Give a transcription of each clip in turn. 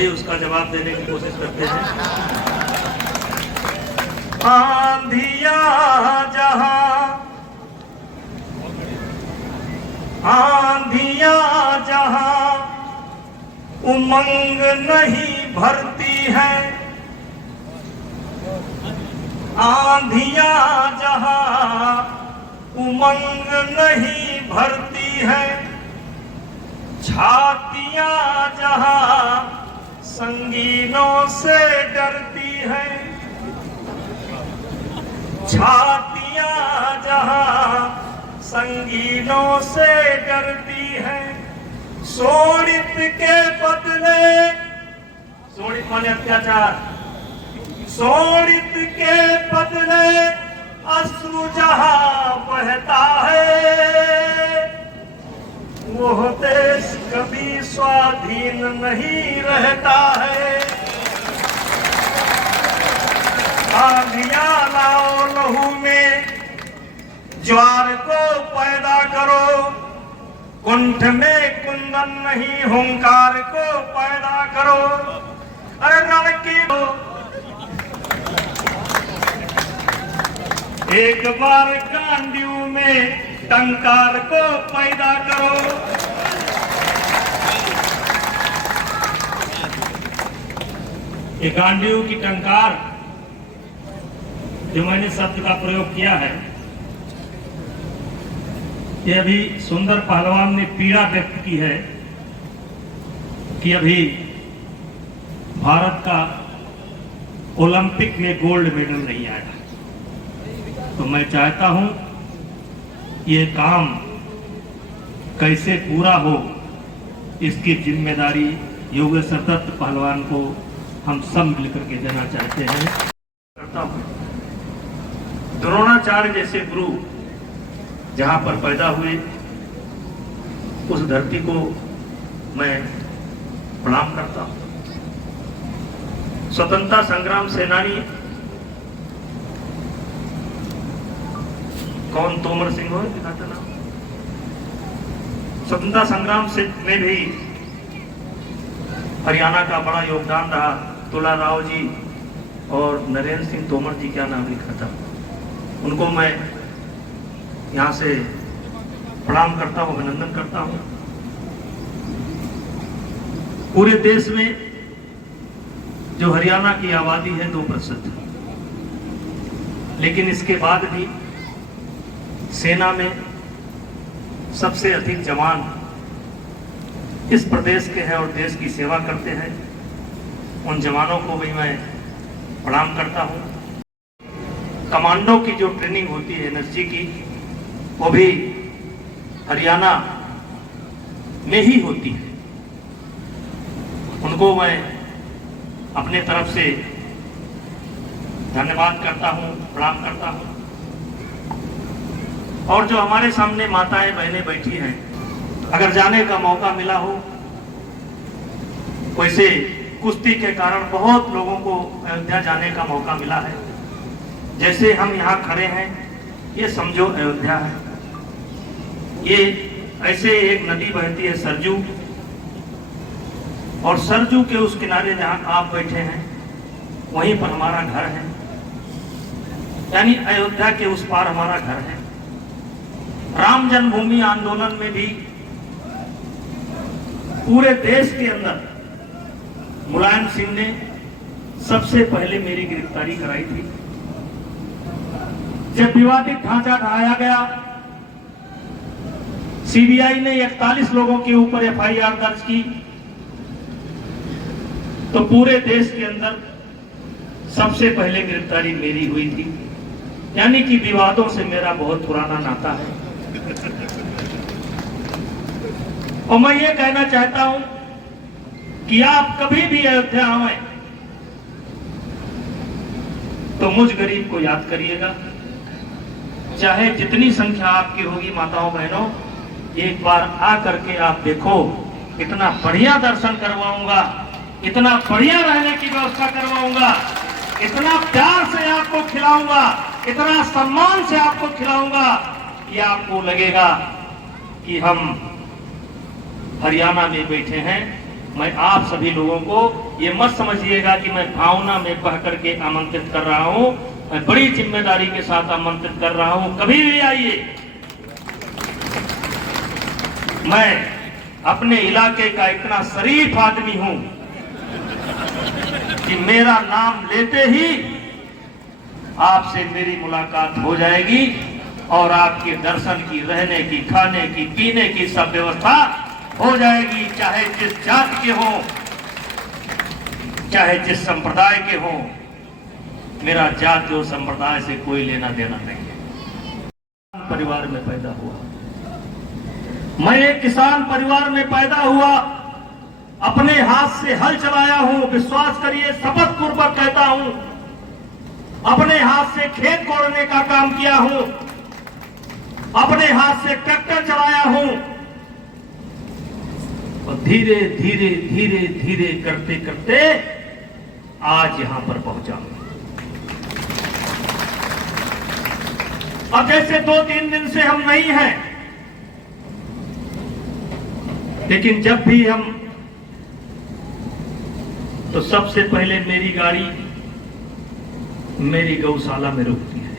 भी उसका जवाब देने की कोशिश करते हैं। आंधिया जहां उमंग नहीं भरती है, आंधिया जहां उमंग नहीं भरती है, छातियां जहां संगीनों से डरती है, छातियां जहां संगीनों से डरती है, शोणित के बदले, शोणित माने अत्याचार, शोणित के बदले अश्रु जहां बहता है, वो देश कभी स्वाधीन नहीं रहता है। आंधियां लाओ लहू में, ज्वार को पैदा करो, कुंठ में कुंदन नहीं हुंकार को पैदा करो। अरे लड़की एक बार गांडियों में टंकार को पैदा करो। ये गांडियों की टंकार जो मैंने शब्द का प्रयोग किया है, ये अभी सुंदर पहलवान ने पीड़ा व्यक्त की है कि अभी भारत का ओलंपिक में गोल्ड मेडल नहीं आया। तो मैं चाहता हूं ये काम कैसे पूरा हो, इसकी जिम्मेदारी योगेश्वर दत्त पहलवान को हम सब मिलकर के देना चाहते हैं। करता हूं द्रोणाचार्य जैसे गुरु जहां पर पैदा हुए, उस धरती को मैं प्रणाम करता हूं। स्वतंत्रता संग्राम सेनानी कौन, तोमर सिंह हो पिता का नाम, स्वतंत्रता संग्राम से में भी हरियाणा का बड़ा योगदान रहा। तुला राव जी और नरेंद्र सिंह तोमर जी, क्या नाम लिखा था, उनको मैं यहां से प्रणाम करता हूं, अभिनंदन करता हूं। पूरे देश में जो हरियाणा की आबादी है 2%, लेकिन इसके बाद भी सेना में सबसे अधिक जवान इस प्रदेश के हैं और देश की सेवा करते हैं। उन जवानों को भी मैं प्रणाम करता हूं। कमांडो की जो ट्रेनिंग होती है एनएसजी की, वो भी हरियाणा में ही होती है। उनको मैं अपने तरफ से धन्यवाद करता हूं, प्रणाम करता हूं। और जो हमारे सामने माताएं बहनें बैठी हैं, अगर जाने का मौका मिला हो, वैसे कुश्ती के कारण बहुत लोगों को अयोध्या जाने का मौका मिला है। जैसे हम यहाँ खड़े हैं, ये समझो अयोध्या है। ये ऐसे एक नदी बहती है सरजू, और सरजू के उस किनारे जहाँ आप बैठे हैं, वहीं पर हमारा घर है। यानी अयोध्या के उस पार हमारा घर है। राम जन्मभूमि आंदोलन में भी पूरे देश के अंदर मुलायम सिंह ने सबसे पहले मेरी गिरफ्तारी कराई थी। जब विवादित ढांचा ढाया गया, सीबीआई ने 41 लोगों के ऊपर एफआईआर दर्ज की, तो पूरे देश के अंदर सबसे पहले गिरफ्तारी मेरी हुई थी। यानी कि विवादों से मेरा बहुत पुराना नाता है। और मैं ये कहना चाहता हूं कि आप कभी भी अयोध्या आए तो मुझ गरीब को याद करिएगा। चाहे जितनी संख्या आपकी होगी माताओं बहनों, एक बार आ करके आप देखो, इतना बढ़िया दर्शन करवाऊंगा, इतना बढ़िया रहने की व्यवस्था करवाऊंगा, इतना प्यार से आपको खिलाऊंगा, इतना सम्मान से आपको खिलाऊंगा कि आपको लगेगा कि हम हरियाणा में बैठे हैं मैं आप सभी लोगों को ये मत समझिएगा कि मैं भावना में बह करके आमंत्रित कर रहा हूं। मैं बड़ी जिम्मेदारी के साथ आमंत्रित कर रहा हूं। कभी भी आइए। मैं अपने इलाके का इतना शरीफ आदमी हूं कि मेरा नाम लेते ही आपसे मेरी मुलाकात हो जाएगी और आपके दर्शन की, रहने की, खाने की, पीने की सब व्यवस्था हो जाएगी। चाहे जिस जाति के हो, चाहे जिस संप्रदाय के हो, मेरा जाति और संप्रदाय से कोई लेना देना नहीं है। परिवार में पैदा हुआ, मैं एक किसान परिवार में पैदा हुआ, अपने हाथ से हल चलाया हूं। विश्वास करिए, शपथ पूर्वक कहता हूं, अपने हाथ से खेत कोड़ने का काम किया हूं, अपने हाथ से ट्रैक्टर चलाया हूं और धीरे धीरे धीरे धीरे करते करते आज यहां पर पहुंचा हूं। अब जैसे 2-3 दिन से हम नहीं हैं, लेकिन जब भी हम, तो सबसे पहले मेरी गाड़ी मेरी गौशाला में रुकती है।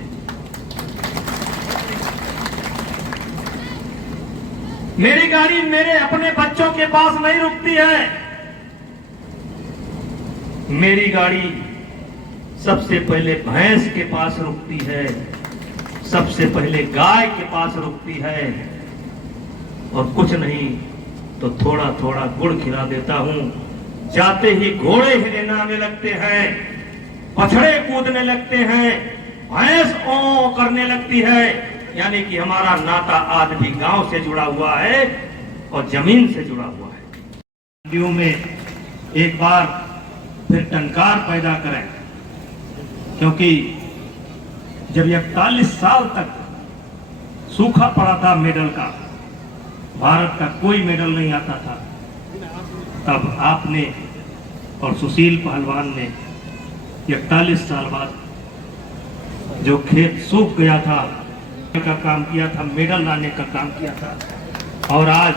मेरी गाड़ी मेरे अपने बच्चों के पास नहीं रुकती है। मेरी गाड़ी सबसे पहले भैंस के पास रुकती है, सबसे पहले गाय के पास रुकती है, और कुछ नहीं तो थोड़ा थोड़ा गुड़ खिला देता हूं। जाते ही घोड़े हिलने लगते हैं, बछड़े कूदने लगते हैं, भैंस ओ करने लगती है। यानी कि हमारा नाता आज भी गांव से जुड़ा हुआ है और जमीन से जुड़ा हुआ है। मंडियों में एक बार फिर टंकार पैदा करें, क्योंकि जब 41 साल तक सूखा पड़ा था मेडल का, भारत का कोई मेडल नहीं आता था, तब आपने और सुशील पहलवान ने 41 साल बाद जो खेत सूख गया था का काम किया था, मेडल लाने का काम किया था, और आज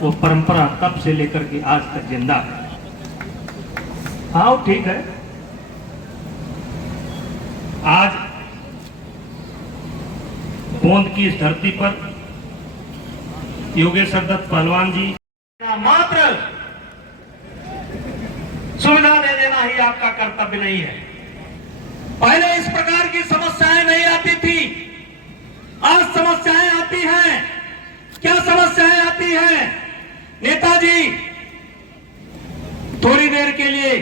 वो परंपरा तब से लेकर के आज तक जिंदा है। हाँ ठीक है, आज गोंद की इस धरती पर योगेश्वर दत्त पहलवान जी मात्र सुविधा दे देना ही आपका कर्तव्य नहीं है। पहले इस प्रकार की समस्याएं नहीं आती थी, आज समस्याएं आती हैं। क्या समस्याएं आती हैं? नेताजी, थोड़ी देर के लिए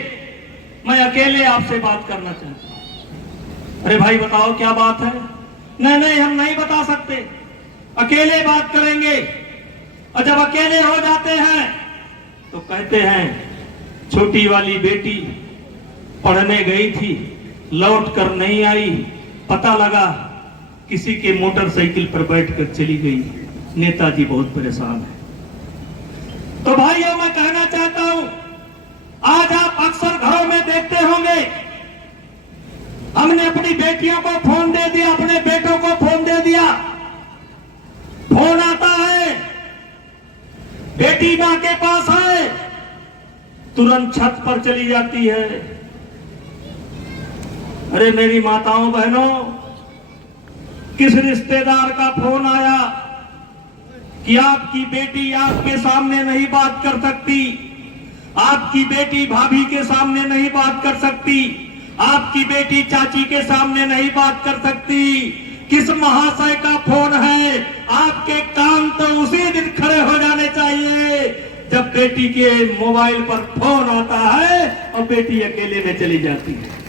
मैं अकेले आपसे बात करना चाहता हूं। अरे भाई बताओ क्या बात है? नहीं नहीं, हम नहीं बता सकते, अकेले बात करेंगे। और जब अकेले हो जाते हैं तो कहते हैं छोटी वाली बेटी पढ़ने गई थी, लौट कर नहीं आई, पता लगा किसी के मोटरसाइकिल पर बैठकर चली गई। नेताजी बहुत परेशान है। तो भाइयों, मैं कहना चाहता हूं, आज आप अक्सर घरों में देखते होंगे, हमने अपनी बेटियों को फोन दे दिया, अपने बेटों को फोन दे दिया, फोन आता है, बेटी मां के पास है, तुरंत छत पर चली जाती है। अरे मेरी माताओं बहनों, किस रिश्तेदार का फोन आया कि आपकी बेटी आपके सामने नहीं बात कर सकती, आपकी बेटी भाभी के सामने नहीं बात कर सकती, आपकी बेटी चाची के सामने नहीं बात कर सकती? किस महाशय का फोन है? आपके कान तो उसी दिन खड़े हो जाने चाहिए जब बेटी के मोबाइल पर फोन आता है और बेटी अकेले में चली जाती है।